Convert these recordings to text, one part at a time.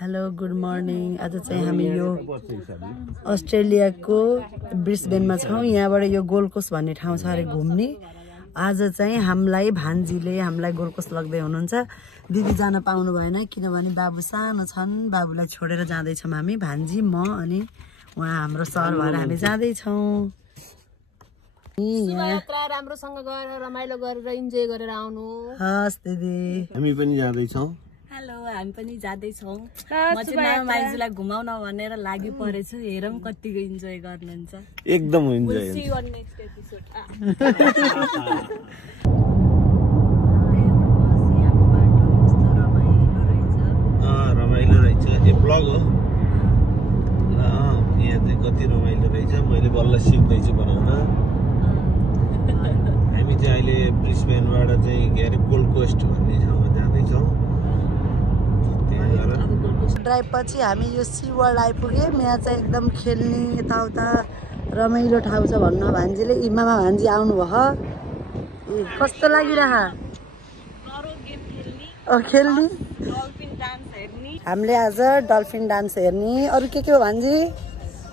Hello good morning. आज चाहिँ हामी यो अस्ट्रेलियाको ब्रिस्बेनमा छौँ। यहाँबाट यो गोल्ड कोस्ट भन्ने ठाउँ छ अरे घुम्ने। आज चाहिँ हामीलाई भान्जीले हामीलाई गोल्ड कोस्ट लग्दै हुनुहुन्छ। दिदी जान पाउनु भएन किनभने बाबु सानो छन्। बाबुलाई छोडेर जाँदैछौँ हामी, भान्जी म अनि उहाँ हाम्रो सर भएर हामी जाँदैछौँ। राम्रोसँग गएर रमाइलो गरेर इन्जोय गरेर आउनु। हस् दिदी, हामी पनि जाँदैछौँ। हेलो, हामी पनि जाँदैछौँ। म चाहिँ नयाँ माइजूलाई घुमाउन भनेर लागि परेछु। हेरौँ कतिको इन्जोय गर्नुहुन्छ। एकदम enjoy See you on next episode. रमाइलो रहेछ। यो ब्लग हो। यहाँ चाहिँ कति रमाइलो रहेछ। मैले बल्ल सिक्दैछु बनाउन। हामी चाहिँ अहिले ब्रिस्बेनबाट चाहिँ के अरे गोल्ड कोस्ट भन्ने ठाउँमा जाँदैछौँ। ड्राइभ पछि हामी यो सी वर्ल्ड आइपुग्यौँ। यहाँ चाहिँ एकदम खेल्ने यताउता रमाइलो ठाउँ छ भन्न भान्जीले। मामा भान्जी आउनुभयो। कस्तो लागिरह खेल्ने? हामीले आज डल्फिन डान्स हेर्ने। अरू के हो भान्जी?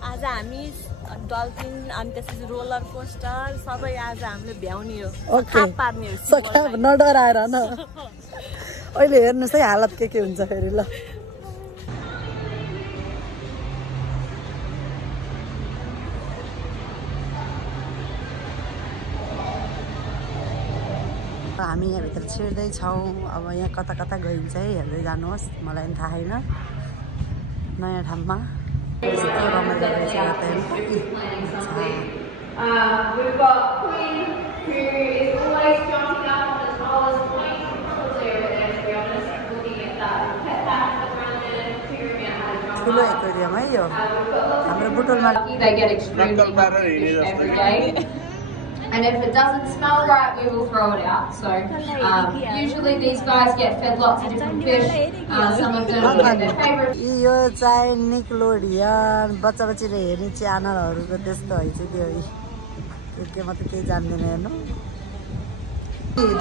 आज हामी डल्फिन अनि त्यसपछि रोलर कोस्टर सबै आज हामीले भ्याउने हो। ओके, नडराएर न। अहिले हेर्नुहोस् है हालत के हुन्छ फेरि। ल हामी यहाँभित्र छिर्दैछौँ। अब यहाँ कता कता गइन्छ है, हेर्दै जानुहोस्। मलाई पनि थाहा छैन। नयाँ ठाउँमा यस्तो रमाइलो रहेछ। ठुलो एक्वेरियम है यो हाम्रो बुटोलमा। And if it doesn't smell right, we will throw it out. So usually these guys get fed lots of different fish. Some of them get their favorite. यो चाहिँ निक्लोडियन बच्चा बच्चीले हेर्ने च्यानलहरूको त्यस्तो है चाहिँ त्यो के म त केही जान्दैन। हेर्नु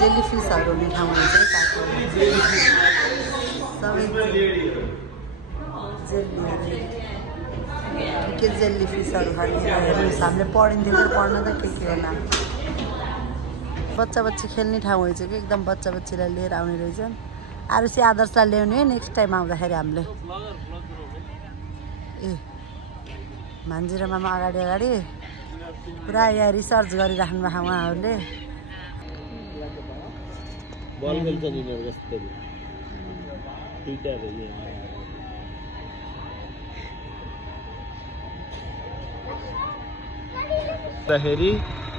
जेली फिसहरू हुने ठाउँ हुन्छ सबै के जेली फिसहरू खाने। हेर्नुहोस् हामीले पढिन्थ्यो पढ्न त के होला। बच्चा बच्ची खेल्ने ठाउँ होइन कि एकदम बच्चा बच्चीलाई लिएर आउने रहेछन्। आरुषी आदर्शलाई ल्याउने है नेक्स्ट टाइम आउँदाखेरि हामीले। ए भान्जी र मामा अगाडि अगाडि पुरा यहाँ रिसर्च गरिराख्नु भएको उहाँहरूले।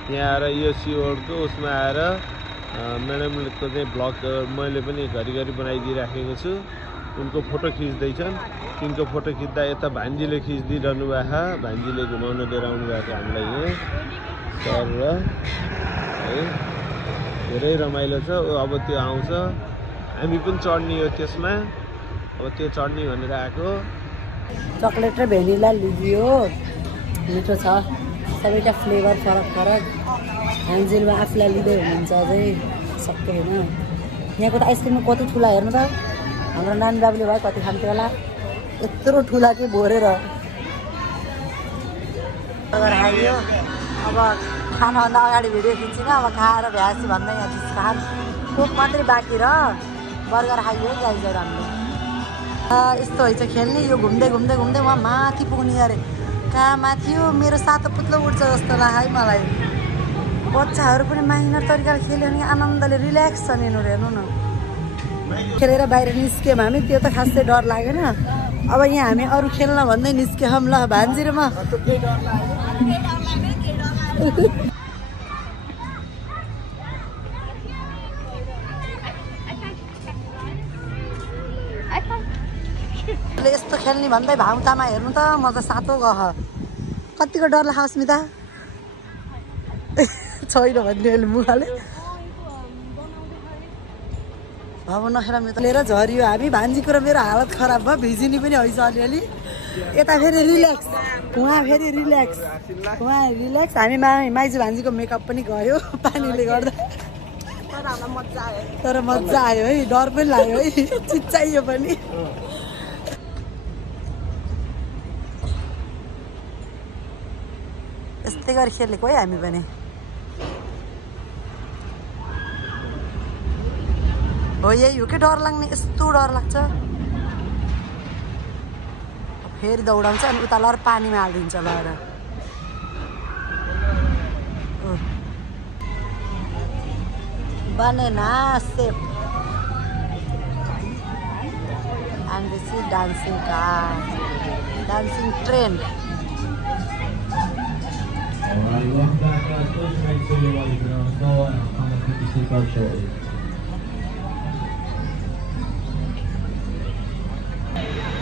यहाँ आएर यो सिओडको उसमा आएर म्याडमको चाहिँ ब्लग मैले पनि घरिघरि बनाइदिइराखेको छु। उनको फोटो खिच्दैछन्। तिनको फोटो खिच्दा यता भान्जीले खिचिदिइरहनु भएको। भान्जीले घुमाउन लिएर आउनु भएको हामीलाई यहाँ सर र है। धेरै रमाइलो छ। अब त्यो आउँछ, हामी पनि चढ्ने हो त्यसमा। अब त्यो चढ्ने भनेर आएको। चक्लेट र भेनिला लिदियो, मिठो छ। सबैका फ्लेभर फरक फरक। ह्यान्जेलमा आफूलाई लिँदै हुनुहुन्छ अझै सबै होइन। यहाँको त आइसक्रिम कति ठुला हेर्नु त। हाम्रो नानी बाबुले भयो कति खान्थ्यो होला। यत्रो ठुला चाहिँ भरेर खाइयो। अब खानभन्दा अगाडि भिडियो खिच्चिनँ। अब खाएर भ्यासी भन्दै यहाँ खान कोक मात्रै बाँकी र बर्गर खाइयो है गाइजहरू हामीले। यस्तो होइन खेल्ने। यो घुम्दै घुम्दै घुम्दै उहाँ माथि पुग्ने अरे। कहाँ माथि हो मेरो सातो पुत्लो उठ्छ जस्तो लाग्यो है मलाई। बच्चाहरू पनि माइनर तरिकाले खेल्यो भने आनन्दले रिल्याक्स छन् यिनीहरू। हेर्नु न खेलेर बाहिर निस्क्यौँ हामी। त्यो त खासै डर लागेन। अब यहाँ हामी अरू खेल्न भन्दै निस्क्यौँ। ल भान्जी र म यस्तो खेल्ने भन्दै भाउतामा हेर्नु त म त सातो गह। कतिको डर लाग्छ अस्मिता छैन भन्ने मुखाले। अब नखेर मेरो लिएर झरियो हामी। भान्जीको र मेरो हालत खराब भयो। भिजिनी पनि हैछ अलिअलि। यता फेरि रिल्याक्स, उहाँ फेरि रिल्याक्स, उहाँ रिल्याक्स। हामी माइजू भान्जीको मेकअप पनि गयो पानीले गर्दा। तर मजा आयो है। डर पनि लाग्यो है, चिच्चाइयो पनि। यस्तै गरी खेलेको है हामी पनि हो यही हो कि डर लाग्ने यस्तो डर लाग्छ फेरि दौडाउँछ अनि उता लर पानीमा हालिदिन्छ लएर banana shape and this is dancing car dancing train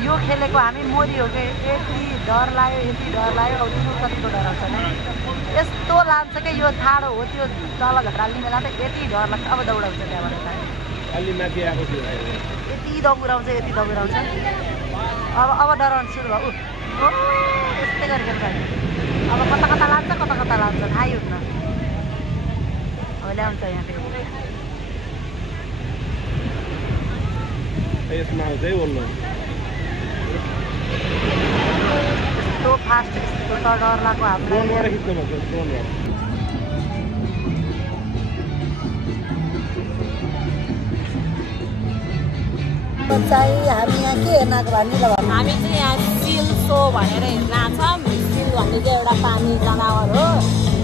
यो खेलेको हामी मोरी हो कि यति डर लाग्यो अब कतिको डराउँछ नि यस्तो लाग्छ कि यो ठाडो हो त्यो तल घटाल्ने बेला त यति डर लाग्छ अब दौडाउँछ त्यहाँबाट अलि माथि आएको थियो यति दौडाउँछ अब डराउनु सुरु भयो यस्तै गरेर अब कता लान्छ थाहै हुन्न अब ल्याउँछ यहाँ यसमा चाहिँ बोल्नु यस्तो फास्ट यस्तो डर लाग्यो हामीलाई चाहिँ हामी यहाँ के हेर्नको भन्ने ल हामी चाहिँ यहाँ सिल सो भनेर हेर्न आएको छ सिल भन्ने चाहिँ एउटा पानी जनावर हो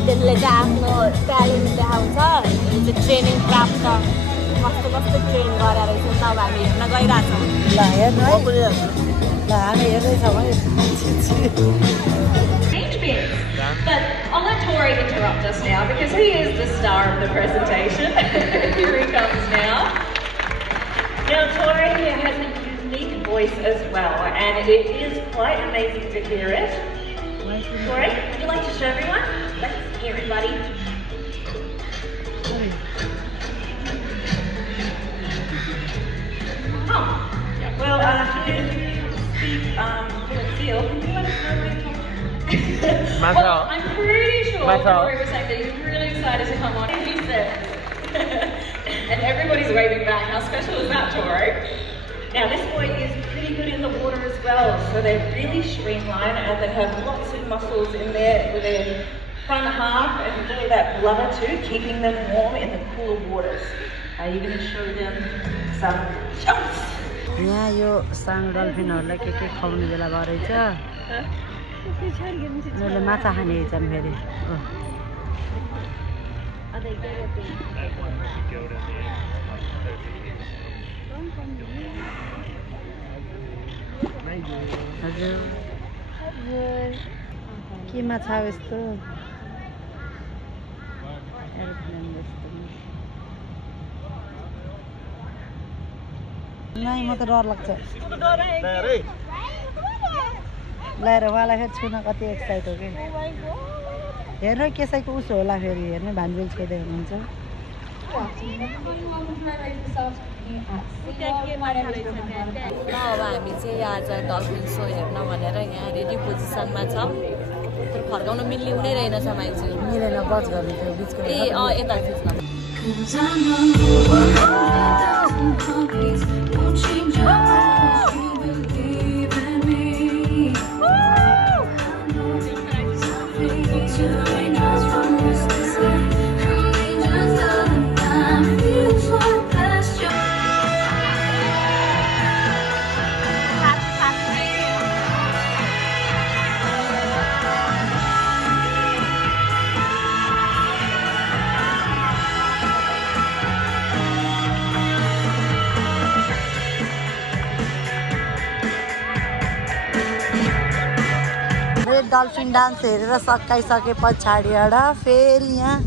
त्यसले चाहिँ आफ्नो ट्यालेन्ट देखाउँछ यो चाहिँ ट्रेनिङ प्राप्त कस्तो ट्रेन गरेर रहेछ तब हामी हेर्न गइरहेछौँ ल हेर्नु है ल हामी हेर्दैछौँ है But I'll let Tori interrupt us now because he is the star of the presentation. Here he comes now. Now Tori has a unique voice as well and it is quite amazing to hear it. Tori, would you like to show everyone? Let's hear it, buddy. Oh, well, if you speak fluent seal, can you let us know what you're talking about? Well, I'm pretty sure Tori was saying that he's really excited to come on. He said, and everybody's waving back. How special is that, Tori? Now, this boy is pretty good in the water as well. So they're really streamlined and they have lots of muscles in there with their front half and all of that blubber too, keeping them warm in the cooler waters. Are you going to show them some jumps? यहाँ यो सानो डल्फिनहरूलाई के खुवाउने बेला गरेछ मैले माछा खाने छन् फेरि हजुर के माछा हो यस्तो नै म त डर लाग्छ ल्याएर उहाँलाई फेरि छुन कति एक्साइट हो कि हेर्नु कसैको उसो होला फेरि हेर्नु भान्जेल छोड्दै हुनुहुन्छ अब हामी चाहिँ आज डल्फिन सो हेर्न भनेर यहाँ रेडी पोजिसनमा छ फर्काउन मिल्ने हुनै रहेनछ मान्छे मिलेन बच गर्ने थियो बिचको ए यता थिच्न डल्फिन डान्स हेरेर सकाइसके पछाडिबाट फेरि यहाँ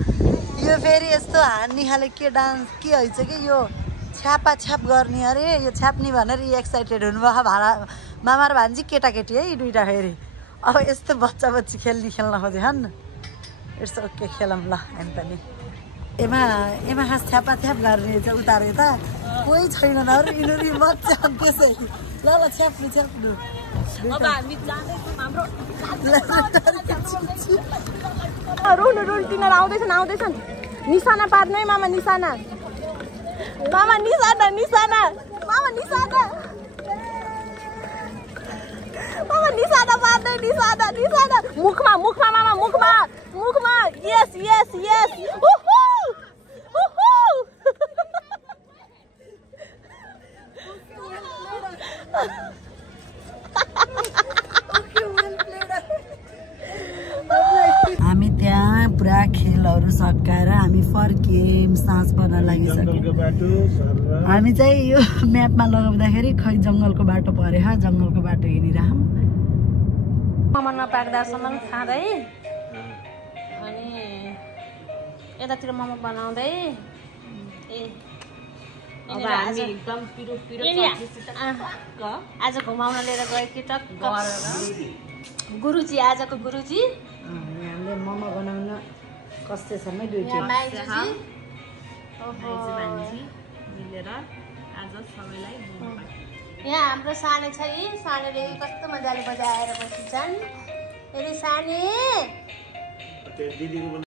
यो फेरि यस्तो हान्ने खाले के डान्स के हैछ कि यो छ्याप गर्ने अरे यो छ्याप्ने भनेर एक्साइटेड हुनुभयो भाडा मामा र भान्जी केटाकेटी है दुईटा फेरि अब यस्तो बच्चा खेल्न खोजे हन् इट्स ओके खेलौँ ल हामी पनि एमा खास छ्याप गर्ने चाहिँ उतारे त कोही छैन अरू यिनीहरू मजा त्यसै ल छ्याप्नु अब हामी जाँदैछौँ हाम्रो रोल तिनीहरू आउँदैछन् निशाना पार्नु है मामा निशाना पार्दै निशाना मुखमा मामा मुखमा Yes, yes, yes. Woohoo! Woohoo! हामी त्यहाँ पुरा खेलहरू सकाएर हामी फर्कियौँ, साँझ पर्न लागिसक्यो। हामी चाहिँ यो म्यापमा लगाउँदाखेरि खै जङ्गलको बाटो परे जङ्गलको बाटो हिँडिरहौँ। मोमो नपाक्दासम्म खाँदै अनि यतातिर मोमो बनाउँदै आज घुमाउन लिएर गयो कि टक्क गुरुजी, आजको गुरुजी हामीले मोमो बनाउन कस्तेसम्मै दुईटी यहाँ हाम्रो सानो छ यी सानोले कस्तो मजाले बजाएर बसिन्छन्। सानी